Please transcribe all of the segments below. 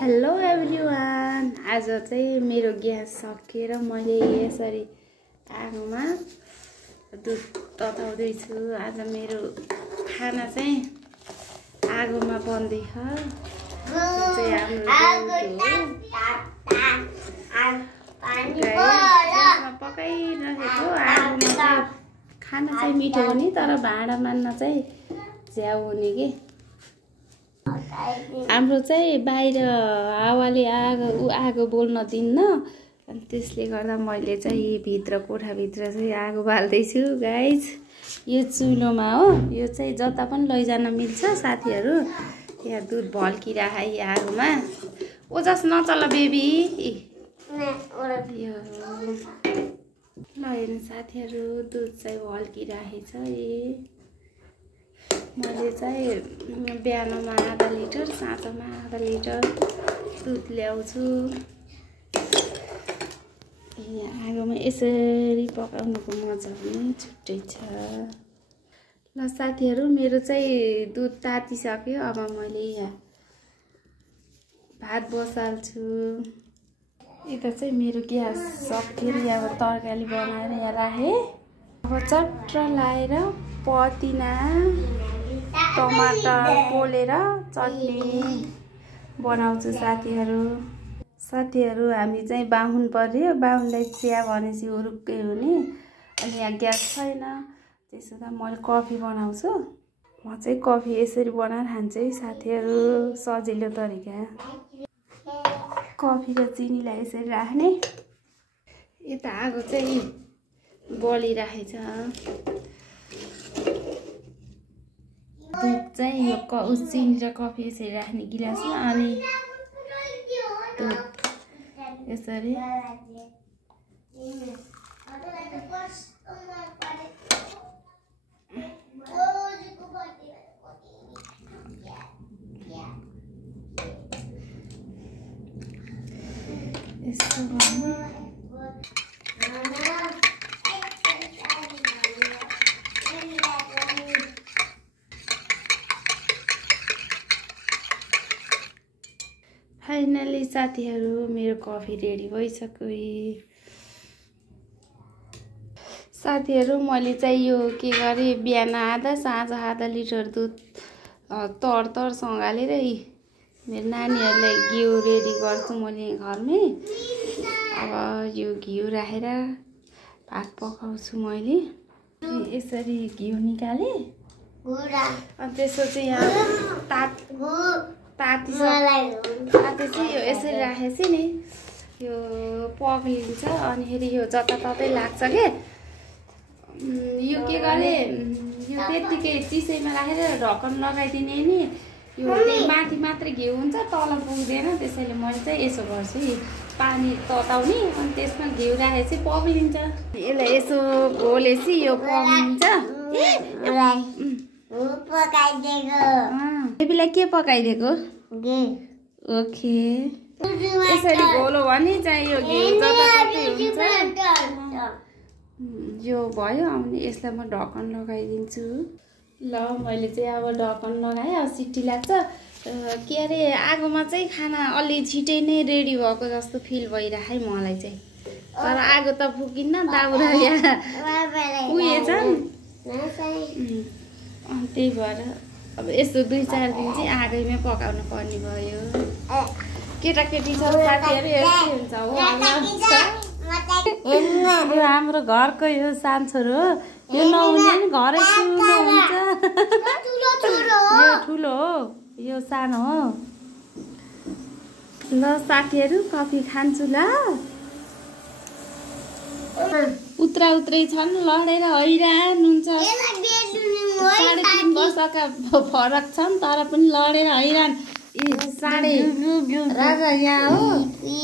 Hello everyone, आज चाहिँ मेरो ग्यास सकिएर मैले यसरी आगोमा दुध तताउँदैछु। आज मेरो खाना चाहिँ आगोमा बन्दैछ। पकाइरहेको आगोमा खाना चाहिँ मिठो हुने, तर भाँडा मान्न चाहिँ झ्याउ हुने के। हाम्रो चाहिँ बाहिर हावाले आगो बोल्न दिन्न, अनि त्यसले गर्दा मैले चाहिँ भित्र कोठाभित्र चाहिँ आगो बाल्दैछु गाइज। यो चुलोमा हो, यो चाहिँ जता पनि लैजान मिल्छ साथीहरू। यहाँ दुध भल्किराखे आगोमा। ओजस नचल बेबी। यो ल हेर्नु साथीहरू, दुध चाहिँ भल्किराखेछ। मैले चाहिँ बिहानमा आधा लिटर, साँझमा आधा लिटर दुध ल्याउँछु। यहाँ आगोमा यसरी पकाउनुको मजा पनि छुट्टै छ। ल साथीहरू, मेरो चाहिँ दुध तातिसक्यो। अब मैले यहाँ भात बसाल्छु। यता चाहिँ मेरो ग्यास सकिएर यहाँ तरकारी बनाएर यहाँ राखेँ। अब चट्ट लाएर पदिना टमाटर पोलेर चटनी बनाउँछु साथीहरू। हामी चाहिँ बाहुन पर्यो, बाहुनलाई चिया भनेपछि हुरुक्कै हुने। अनि यहाँ ग्यास छैन, त्यसो त मैले कफी बनाउँछु। म चाहिँ कफी यसरी बनाएर खान्छु है साथीहरू, सजिलो तरिका। कफी र चिनीलाई यसरी राख्ने। यता आगो चाहिँ बलिराखेछ। दुध चाहिँ यो चिनी र कफी यसरी राख्ने गिलासमा, अनि दुध यसरी। यस्तो गर्नु। फाइनली साथीहरू, मेरो कफी रेडी भइसक्यो। साथीहरू, मैले चाहिँ यो के गरेँ, बिहान आधा साँझ आधा लिटर दुध तरसँगालेर मेरो नानीहरूलाई घिउ रेडी गर्छु मैले घरमै। अब यो घिउ राखेर भात पकाउँछु मैले। यसरी घिउ निकालेँ, अनि त्यसपछि यहाँ तातेपछि यो यसरी राखेपछि नि यो पग्लिन्छ। अनि फेरि यो जताततै लाग्छ के। यो के गरे, यो त्यत्तिकै चिसैमा राखेर ढक्कन लगाइदिने नि। यो माथि मात्रै घिउ हुन्छ, तल पुग्दैन। त्यसैले मैले चाहिँ यसो गर्छु, पानी तताउने, अनि त्यसमा घिउ राखेपछि पग्लिन्छ। यसलाई यसो घोलेपछि यो पग्लिन्छ। बेबीलाई के पकाइदिएको? ओके, यसरी घोलो भने चाहिँ यो घिउ जताततै हुन्छ। यो भयो। अनि यसलाई म ढक्कन लगाइदिन्छु। ल मैले चाहिँ अब ढक्कन लगाएँ। अब सिटी लाग्छ के अरे, आगोमा चाहिँ खाना अलि छिटै नै रेडी भएको जस्तो फिल भइराखे मलाई चाहिँ। तर आगो त फुकिन्न, दाउरा यहाँ उयोछन्। त्यही भएर अब यस्तो 2-4 दिन चाहिँ आगोमै पकाउनु पर्ने भयो। केटाकेटी छ साथीहरू, यस्तै हुन्छ हो। यो हाम्रो घरको यो सान्छोहरू हो, यो नहुने नि घरै ठुलो हुन्छ। यो ठुलो हो, यो सानो हो। ल साथीहरू, कफी खान्छु ल। उत्रै छन्, लडेर हैरान हुन्छ। 3.5 वर्षका फरक छन्, तर पनि लडेर हैरान। राजा यहाँ हो,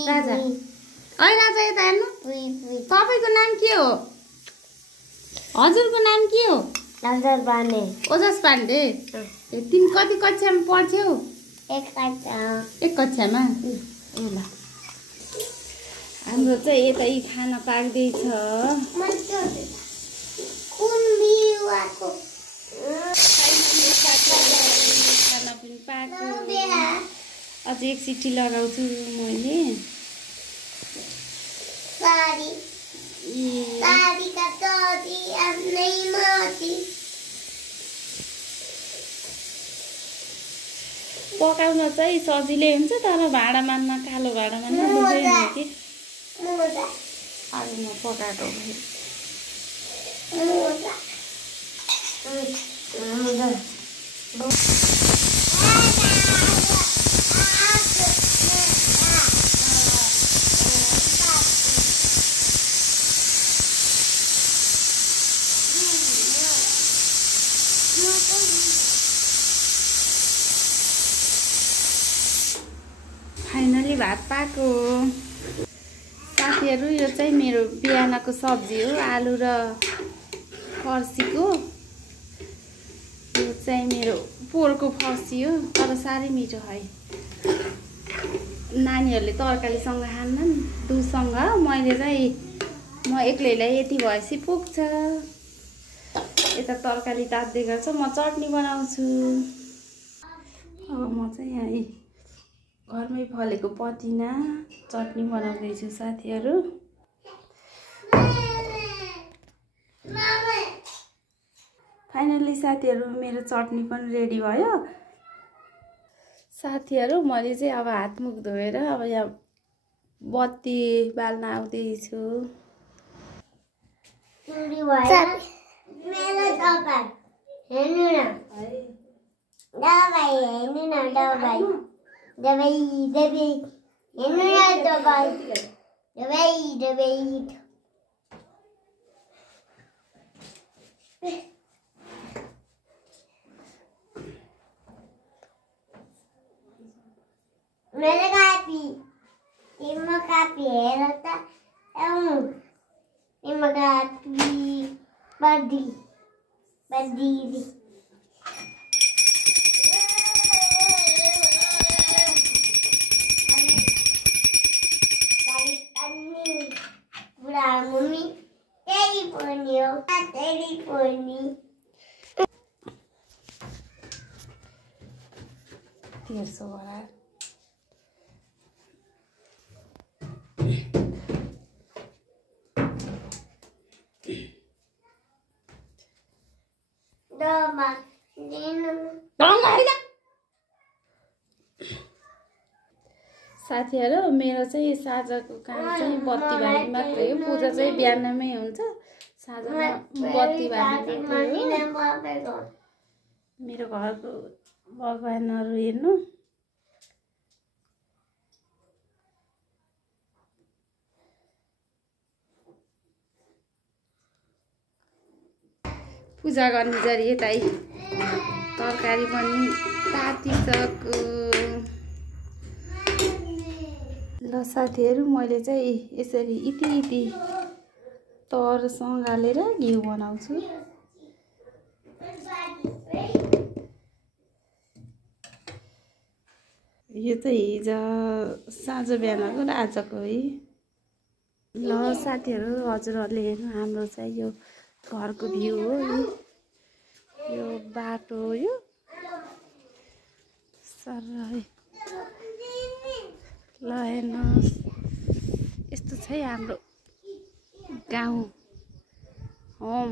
राजा। राजा यता हेर्नु। तपाईँको नाम के हो? हजुरको नाम के हो? ओजस पाण्डे। तिमी कति कक्षामा पढ्छौ? 1 कक्षामा। ल हाम्रो चाहिँ यता खाना पाक्दैछ। खाना पनि पाक्यो। अझै एक सिटी लगाउँछु मैले। पकाउन चाहिँ सजिलै हुन्छ तर भाँडा मान्न कालो भाँडा मान्न दुःखै हुन्छ कि आलुमा पकाएको फाइनली भात पाको साथीहरू। यो चाहिँ मेरो बिहानको सब्जी हो, आलु र फर्सीको। यो चाहिँ मेरो पोहोरको फर्सी हो तर साह्रै मिठो है। नानीहरूले तरकारीसँग खान्नन् दुधसँग, मैले चाहिँ म एक्लैलाई यति भएपछि पुग्छ। यता तरकारी तात्दै गर्छ, म चटनी बनाउँछु। अब म चाहिँ यहाँ घरमै फलेको पदिना चटनी बनाउँदैछु साथीहरू। फाइनली साथीहरू मेरो चटनी पनि रेडी भयो। साथीहरू मैले चाहिँ अब हात मुख धोएर अब यहाँ बत्ती बाल्न आउँदैछु। Mereka happy. Terima kasih. Rata, terima kasih. Berdiri. Bulan mumi, telefoni. 150 वाला साथीहरू मेरो चाहिँ साँझको काम चाहिँ बत्ती बाल्ने मात्रै हो। पूजा चाहिँ बिहानमै हुन्छ, साँझमा बत्ती बाल्ने मात्रै हो। मेरो घरको भगवानहरू हेर्नु। पूजा गर्ने जरी यतै तरकारी पनि तातिसक्यो। ल साथीहरू मैले चाहिँ यसरी इति तरसँग हालेर घिउ बनाउँछु। यो चाहिँ हिजो साँझ बिहानको र आजको है। ल साथीहरू हजुरहरूले हेर्नु, हाम्रो चाहिँ यो घरको भ्यू हो। यो बाटो हो, यो सर है। ल हेर्नुहोस्, यस्तो छ है हाम्रो गाउँ होम।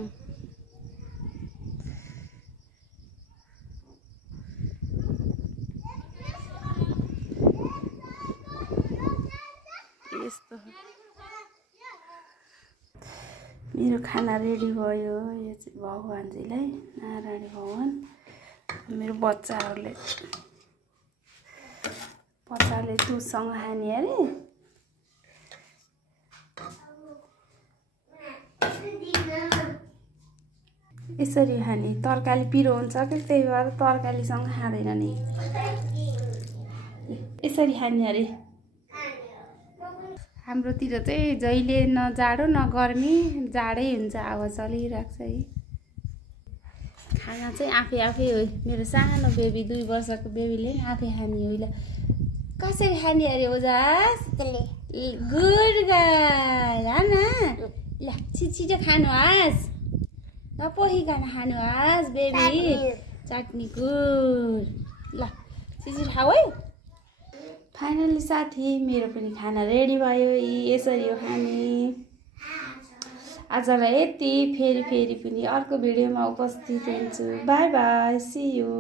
यस्तो मेरो खाना रेडी भयो। यो चाहिँ भगवानजीलाई, नारायण भगवान। मेरो बच्चाहरूले दुधसँग खाने अरे। यसरी खाने, तरकारी पिरो हुन्छ कि त्यही भएर तरकारीसँग खाँदैन नि, यसरी खाने अरे। हाम्रोतिर चाहिँ जहिले न जाडो न गर्मी, जाडै हुन्छ, हावा चलिरहेको छ है। खाना चाहिँ आफै हो। मेरो सानो बेबी 2 वर्षको बेबीले आफै खाने हो। कसरी खाने अरे ओजास? गुड गर्ल न। ल छिटो खानुहोस्, नपोखिकन खानुहोस् बेबी। चटनी गुड। ल छिटो खाऊ है। फाइनली साथी मेरो पनि खाना रेडी भयो। यसरी हो खाने। आजलाई यति। फेरि पनि अर्को भिडियोमा उपस्थित हुन्छु। Bye bye, see you.